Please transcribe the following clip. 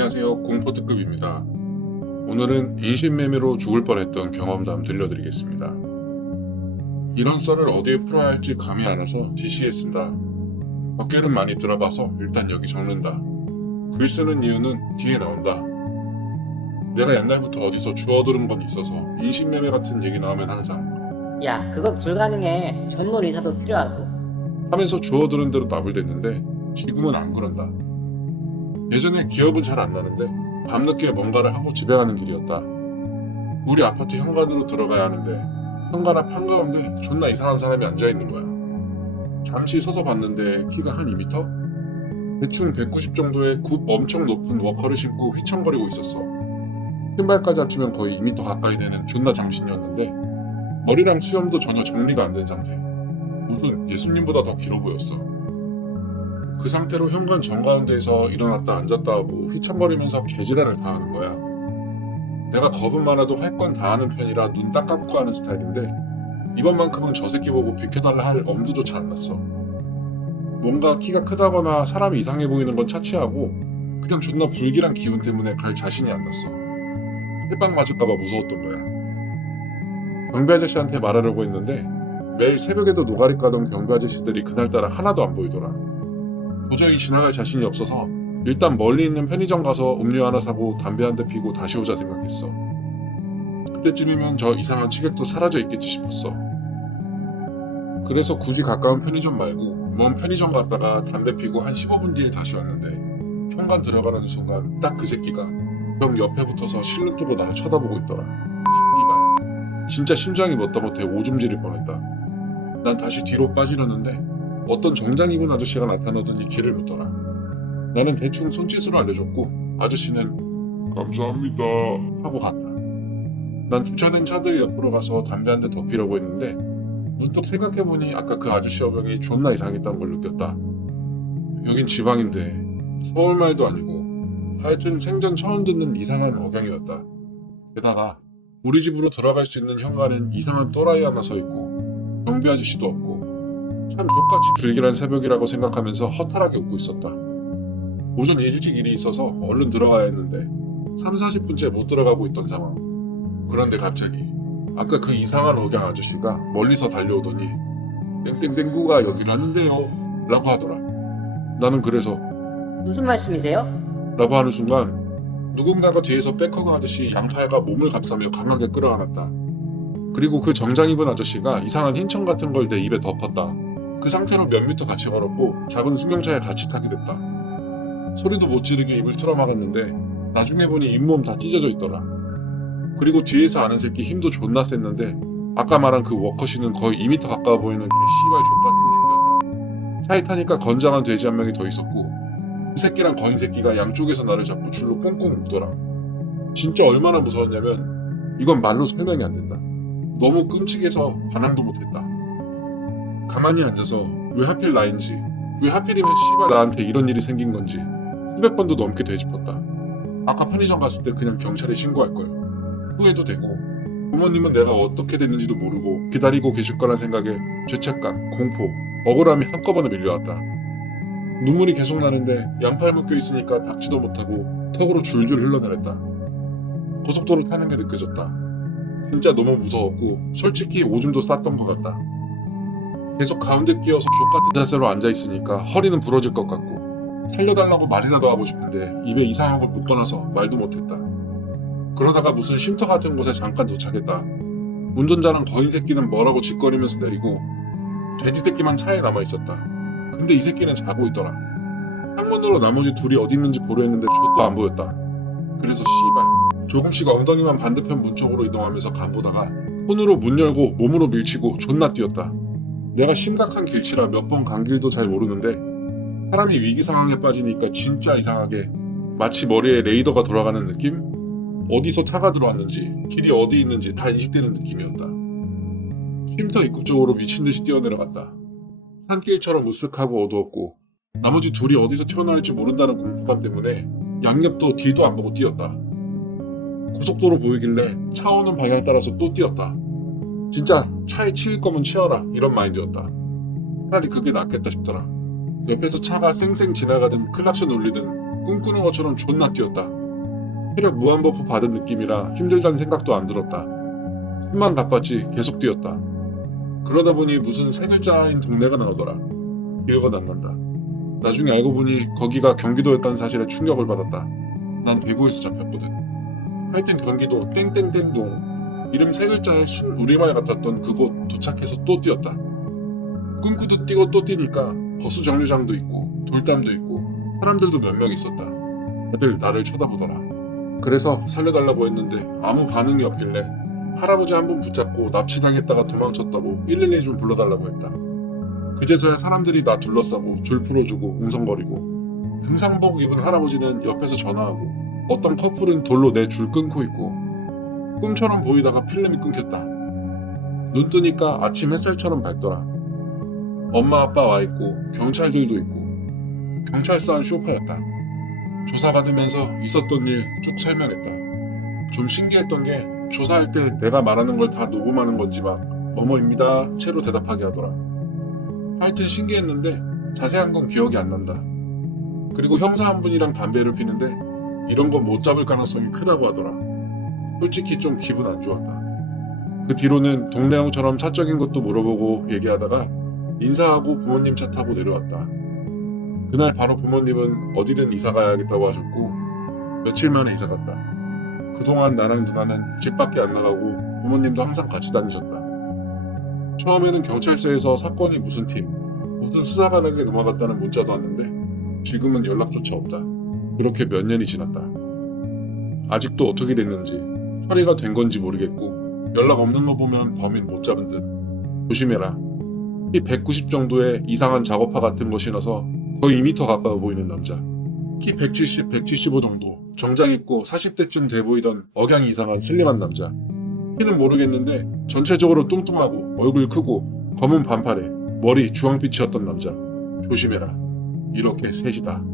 안녕하세요. 공포특급입니다. 오늘은 인신매매로 죽을 뻔했던 경험담 들려드리겠습니다. 이런 썰을 어디에 풀어야 할지 감이 안 와서 DC에 쓴다. 어깨는 많이 들어봐서 일단 여기 적는다. 글 쓰는 이유는 뒤에 나온다. 내가 옛날부터 어디서 주워 들은 건 있어서 인신매매 같은 얘기 나오면 항상 야, 그건 불가능해. 전문 의사도 필요하고. 하면서 주워 들은 대로 나불댔는데 지금은 안 그런다. 예전에 기억은 잘 안 나는데 밤늦게 뭔가를 하고 집에 가는 길이었다. 우리 아파트 현관으로 들어가야 하는데 현관 앞 한가운데 존나 이상한 사람이 앉아있는 거야. 잠시 서서 봤는데 키가 한 2m? 대충 190 정도의 굽 엄청 높은 워커를 신고 휘청거리고 있었어. 신발까지 합치면 거의 2m 가까이 되는 존나 장신이었는데 머리랑 수염도 전혀 정리가 안 된 상태. 무슨 예수님보다 더 길어 보였어. 그 상태로 현관 정가운데에서 일어났다 앉았다 하고 휘청거리면서 개지랄을 당하는 거야. 내가 겁은 많아도 할 건 다 하는 편이라 눈 딱 감고 하는 스타일인데 이번만큼은 저 새끼 보고 비켜달라 할 엄두조차 안 났어. 뭔가 키가 크다거나 사람이 이상해 보이는 건 차치하고 그냥 존나 불길한 기운 때문에 갈 자신이 안 났어. 힐빵 맞을까봐 무서웠던 거야. 경비 아저씨한테 말하려고 했는데 매일 새벽에도 노가리 까던 경비 아저씨들이 그날따라 하나도 안 보이더라. 도저히 지나갈 자신이 없어서 일단 멀리 있는 편의점 가서 음료 하나 사고 담배 한 대 피고 다시 오자 생각했어. 그때쯤이면 저 이상한 취객도 사라져 있겠지 싶었어. 그래서 굳이 가까운 편의점 말고 먼 편의점 갔다가 담배 피고 한 15분 뒤에 다시 왔는데 현관 들어가는 순간 딱 그 새끼가 벽 옆에 붙어서 실눈 뜨고 나를 쳐다보고 있더라. 씨발. 진짜 심장이 멎다 못해 오줌 지릴 뻔했다. 난 다시 뒤로 빠지려는데 어떤 정장 입은 아저씨가 나타나더니 길을 묻더라. 나는 대충 손짓으로 알려줬고 아저씨는 감사합니다 하고 갔다. 난 주차된 차들 옆으로 가서 담배 한 대 더 피려고 했는데 문득 생각해보니 아까 그 아저씨 어병이 존나 이상했다는 걸 느꼈다. 여긴 지방인데 서울말도 아니고 하여튼 생전 처음 듣는 이상한 억양이었다. 게다가 우리 집으로 들어갈 수 있는 현관엔 이상한 또라이 하나 서있고 경비 아저씨도 없고 참 족같이 불길한 새벽이라고 생각하면서 허탈하게 웃고 있었다. 오전 일찍 일이 있어서 얼른 들어가야 했는데 30-40분째 못 들어가고 있던 상황. 그런데 갑자기 아까 그 이상한 억양 아저씨가 멀리서 달려오더니 땡땡땡구가 여기라는데요 라고 하더라. 나는 그래서 무슨 말씀이세요? 라고 하는 순간 누군가가 뒤에서 백허그 아저씨 양팔과 몸을 감싸며 강하게 끌어안았다. 그리고 그 정장 입은 아저씨가 이상한 흰청 같은 걸 내 입에 덮었다. 그 상태로 몇 미터 같이 걸었고 작은 승용차에 같이 타게 됐다. 소리도 못 지르게 입을 틀어막았는데 나중에 보니 잇몸 다 찢어져 있더라. 그리고 뒤에서 아는 새끼 힘도 존나 셌는데 아까 말한 그 워커씨는 거의 2미터 가까워 보이는 씨발 족같은 새끼였다. 차에 타니까 건장한 돼지 한 명이 더 있었고 그 새끼랑 거인 새끼가 양쪽에서 나를 잡고 줄로 꽁꽁 묶더라. 진짜 얼마나 무서웠냐면 이건 말로 설명이 안 된다. 너무 끔찍해서 반항도 못했다. 가만히 앉아서 왜 하필 나인지 왜 하필이면 씨발 나한테 이런 일이 생긴 건지 수백 번도 넘게 되짚었다. 아까 편의점 갔을 때 그냥 경찰에 신고할걸. 후회도 되고 부모님은 내가 어떻게 됐는지도 모르고 기다리고 계실 거란 생각에 죄책감, 공포, 억울함이 한꺼번에 밀려왔다. 눈물이 계속 나는데 양팔 묶여 있으니까 닦지도 못하고 턱으로 줄줄 흘러내렸다. 고속도로 타는 게 느껴졌다. 진짜 너무 무서웠고 솔직히 오줌도 쌌던 것 같다. 계속 가운데 끼어서 족같은 자세로 앉아있으니까 허리는 부러질 것 같고 살려달라고 말이라도 하고 싶은데 입에 이상한 걸 묶어놔서 말도 못했다. 그러다가 무슨 쉼터 같은 곳에 잠깐 도착했다. 운전자랑 거인 새끼는 뭐라고 짓거리면서 내리고 돼지 새끼만 차에 남아있었다. 근데 이 새끼는 자고 있더라. 창문으로 나머지 둘이 어디 있는지 보려 했는데 족도 안 보였다. 그래서 씨발 조금씩 엉덩이만 반대편 문 쪽으로 이동하면서 간보다가 손으로 문 열고 몸으로 밀치고 존나 뛰었다. 내가 심각한 길치라 몇 번 간 길도 잘 모르는데 사람이 위기 상황에 빠지니까 진짜 이상하게 마치 머리에 레이더가 돌아가는 느낌? 어디서 차가 들어왔는지 길이 어디 있는지 다 인식되는 느낌이었다. 쉼터 입구 쪽으로 미친듯이 뛰어내려갔다. 산길처럼 으쓱하고 어두웠고 나머지 둘이 어디서 튀어나올지 모른다는 공포감 때문에 양옆도 뒤도 안 보고 뛰었다. 고속도로 보이길래 차 오는 방향 따라서 또 뛰었다. 진짜 차에 치일 거면 치어라 이런 마인드였다. 차라리 그게 낫겠다 싶더라. 옆에서 차가 쌩쌩 지나가든 클락션 울리든 꿈꾸는 것처럼 존나 뛰었다. 체력 무한 버프 받은 느낌이라 힘들다는 생각도 안 들었다. 힘만 가빴지 계속 뛰었다. 그러다 보니 무슨 세 글자인 동네가 나오더라. 기억은 안 난다. 나중에 알고 보니 거기가 경기도였다는 사실에 충격을 받았다. 난 대구에서 잡혔거든. 하여튼 경기도 땡땡땡동 이름 세 글자의 순 우리말 같았던 그곳 도착해서 또 뛰었다. 꿈꾸듯 뛰고 또 뛰니까 버스 정류장도 있고 돌담도 있고 사람들도 몇 명 있었다. 다들 나를 쳐다보더라. 그래서 살려달라고 했는데 아무 반응이 없길래 할아버지 한 분 붙잡고 납치당했다가 도망쳤다고 112 좀 불러달라고 했다. 그제서야 사람들이 나 둘러싸고 줄 풀어주고 웅성거리고 등산복 입은 할아버지는 옆에서 전화하고 어떤 커플은 돌로 내 줄 끊고 있고 꿈처럼 보이다가 필름이 끊겼다. 눈 뜨니까 아침 햇살처럼 밝더라. 엄마 아빠 와 있고 경찰들도 있고 경찰서 안 쇼파였다. 조사받으면서 있었던 일 쭉 설명했다. 좀 신기했던 게 조사할 때 내가 말하는 걸 다 녹음하는 건지 막 어머입니다 채로 대답하게 하더라. 하여튼 신기했는데 자세한 건 기억이 안 난다. 그리고 형사 한 분이랑 담배를 피는데 이런 건 못 잡을 가능성이 크다고 하더라. 솔직히 좀 기분 안 좋았다. 그 뒤로는 동네 형처럼 사적인 것도 물어보고 얘기하다가 인사하고 부모님 차 타고 내려왔다. 그날 바로 부모님은 어디든 이사 가야겠다고 하셨고 며칠 만에 이사 갔다. 그동안 나랑 누나는 집 밖에 안 나가고 부모님도 항상 같이 다니셨다. 처음에는 경찰서에서 사건이 무슨 팀, 무슨 수사관에게 넘어갔다는 문자도 왔는데 지금은 연락조차 없다. 그렇게 몇 년이 지났다. 아직도 어떻게 됐는지 처리가 된 건지 모르겠고 연락 없는 거 보면 범인 못 잡은 듯. 조심해라. 키 190 정도의 이상한 작업화 같은 거 신어서 거의 2m 가까워 보이는 남자. 키 170, 175 정도. 정장 입고 40대쯤 돼 보이던 억양이 이상한 슬림한 남자. 키는 모르겠는데 전체적으로 뚱뚱하고 얼굴 크고 검은 반팔에 머리 주황빛이었던 남자. 조심해라. 이렇게 셋이다.